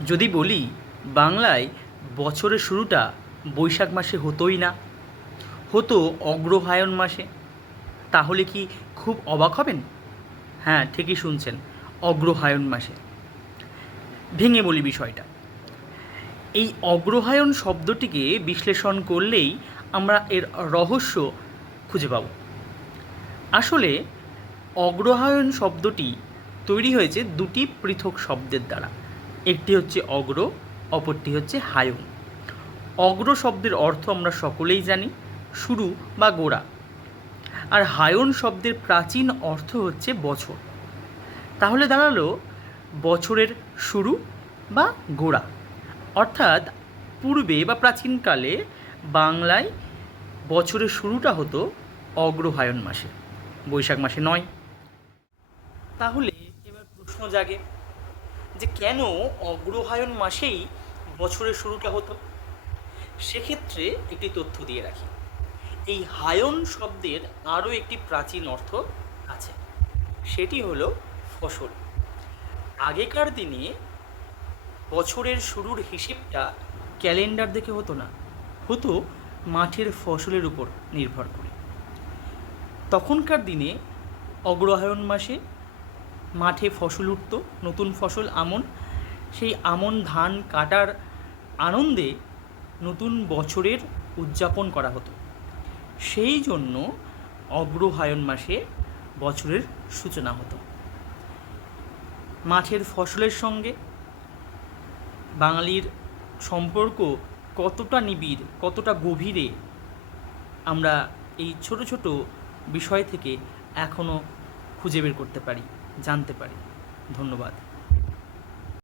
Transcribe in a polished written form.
যদি বলি বাংলায় বছরের শুরুটা বৈশাখ মাসে হতোই না, হতো অগ্রহায়ণ মাসে, তাহলে কি খুব অবাক হবেন? হ্যাঁ, ঠিকই শুনছেন, অগ্রহায়ণ মাসে। ভেঙে বলি বিষয়টা। এই অগ্রহায়ণ শব্দটিকে বিশ্লেষণ করলেই আমরা এর রহস্য খুঁজে পাব। আসলে অগ্রহায়ণ শব্দটি তৈরি হয়েছে দুটি পৃথক শব্দের দ্বারা। একটি হচ্ছে অগ্র, অপরটি হচ্ছে হায়ন। অগ্র শব্দের অর্থ আমরা সকলেই জানি, শুরু বা গোড়া। আর হায়ন শব্দের প্রাচীন অর্থ হচ্ছে বছর। তাহলে দাঁড়ালো বছরের শুরু বা গোড়া। অর্থাৎ পূর্বে বা প্রাচীনকালে বাংলায় বছরের শুরুটা হতো অগ্রহায়ণ মাসে, বৈশাখ মাসে নয়। তাহলে এবার প্রশ্ন জাগে যে কেন অগ্রহায়ণ মাসেই বছরের শুরুটা হতো? সেক্ষেত্রে একটি তথ্য দিয়ে রাখি। এই হায়ন শব্দের আরও একটি প্রাচীন অর্থ আছে, সেটি হলো ফসল। আগেকার দিনে বছরের শুরুর হিসেবটা ক্যালেন্ডার দেখে হতো না, হতো মাঠের ফসলের উপর নির্ভর করে। তখনকার দিনে অগ্রহায়ণ মাসে মাঠে ফসল উঠত, নতুন ফসল আমন। সেই আমন ধান কাটার আনন্দে নতুন বছরের উদযাপন করা হতো। সেই জন্য অগ্রহায়ণ মাসে বছরের সূচনা হতো। মাঠের ফসলের সঙ্গে বাঙালির সম্পর্ক কতটা নিবিড়, কতটা গভীরে আমরা এই ছোট ছোট বিষয় থেকে এখনও খুঁজে বের করতে পারি, জানতে পারি। ধন্যবাদ।